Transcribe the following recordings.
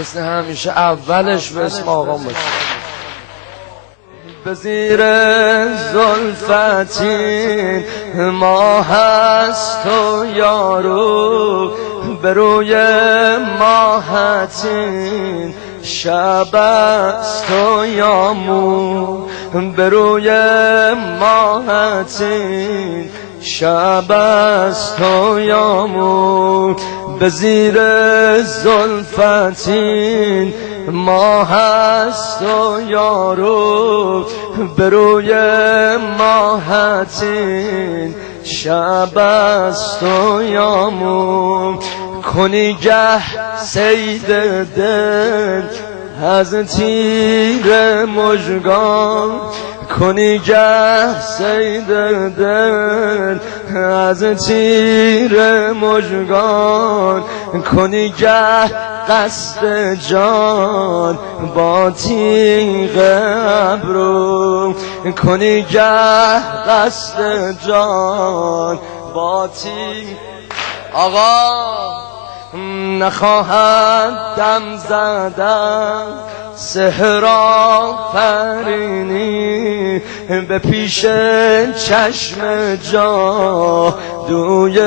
اسم همیشه اولش به اسم آقا باشه. به زیر زلفتین ما هست و یارو، به روی ماهتین شب است و یامو، به روی ماهتین شب است و یامو، به زیر زلفتین ما هست و یارو، به روی ماهتین شب است و یامو، کنی گه سید دل از تیر مژگان، کنی گه سید دل از تیر مژگان، کنی گه قصد جان با تیغ ابرو، کنی گه قصد جان با تیغ. آقا نخواهد دم زدن سحر آفرینی، به پیش چشم جادوی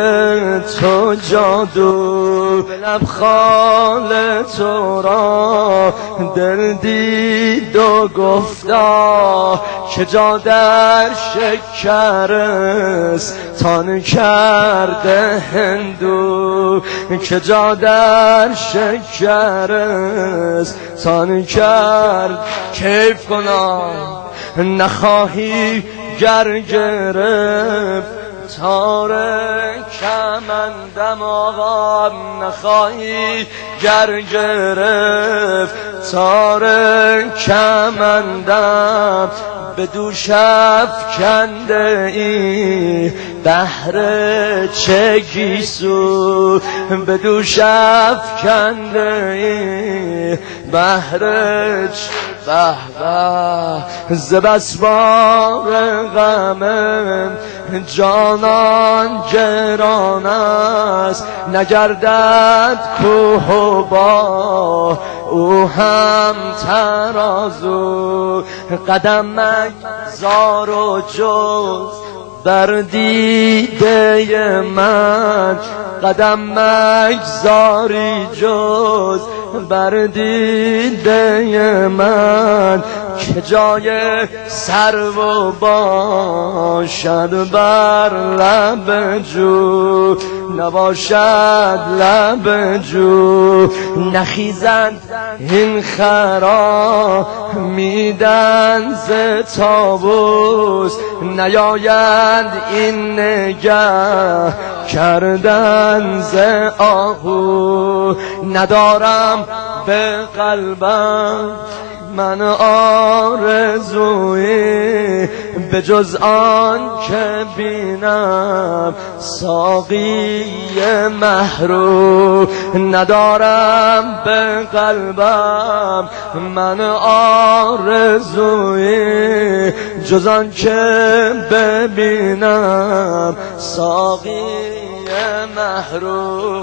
تو جادو، به لب خال تو را دل دید و گفتا که جا در شکرستان کرده هندو، که جا در شکرستان کرد. کیف کنم نخواهی گر گرفت تار کمندم، آقا نخواهی گر گرفت تار کمندم، به دوش افکنده ای بهر چه گیسو، به دوش افکنده ای بهر چه به به، ز بسوار غم جانان گران است، نگردد کوه و با او هم ترازو، قدم مگذار و جز بر دیده من، قدم مگذاری جز بر دیده من، که جای سرو باشد بر لب جو، نباشد لب جو، نخیزند این خرا میدن ز طاووس، نیایند این نگه کردن ز آهو، ندارم به قلبم من آرزویی به جز آن که بینم ساقی محرو، ندارم به قلبم من آرزویی جز آن که ببینم ساقی محرو.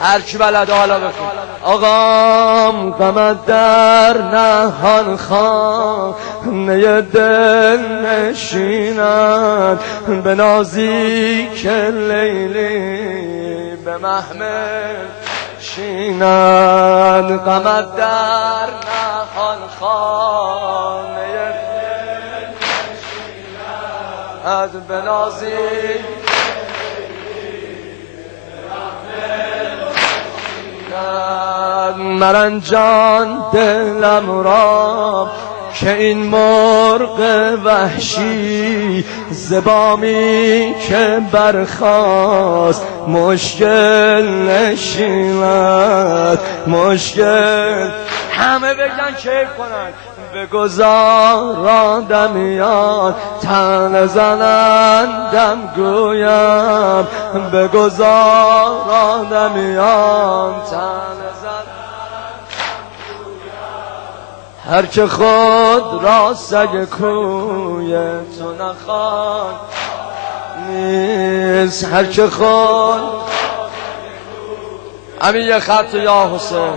هر کی بلده حالا بکن. آقام غمت در نهان خانه دل نشیند، به نازیک لیلی به محمل شیند، غمت در نهان خانه دل نشیند، به نازیک مرنجان دلم را که این مرغ وحشی زبامی که برخاست مشکل نشیند، مشکل همه بگن کیف کنن، بگذارادمیان تن زنندم گویم، بگذارادمیان تن زنندم گویم، هر که خود را سگ کوی تو نخواد نیست، هر که خود همین یه خط یا حسین.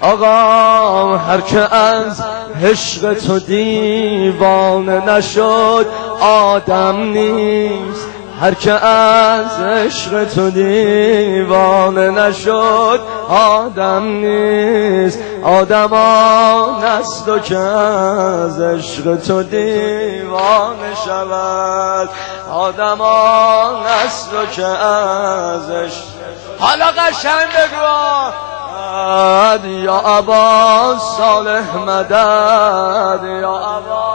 آقا هر که از عشق تو دیوانه نشد آدم نیست، هر که از عشق تو دیوانه نشد آدم نیست. آدم آن است و که از عشق تو دیوانه شود، آدم آن است و که از عشق. حالا قشنگ بگو یا ابا صالح مدد، یا ابا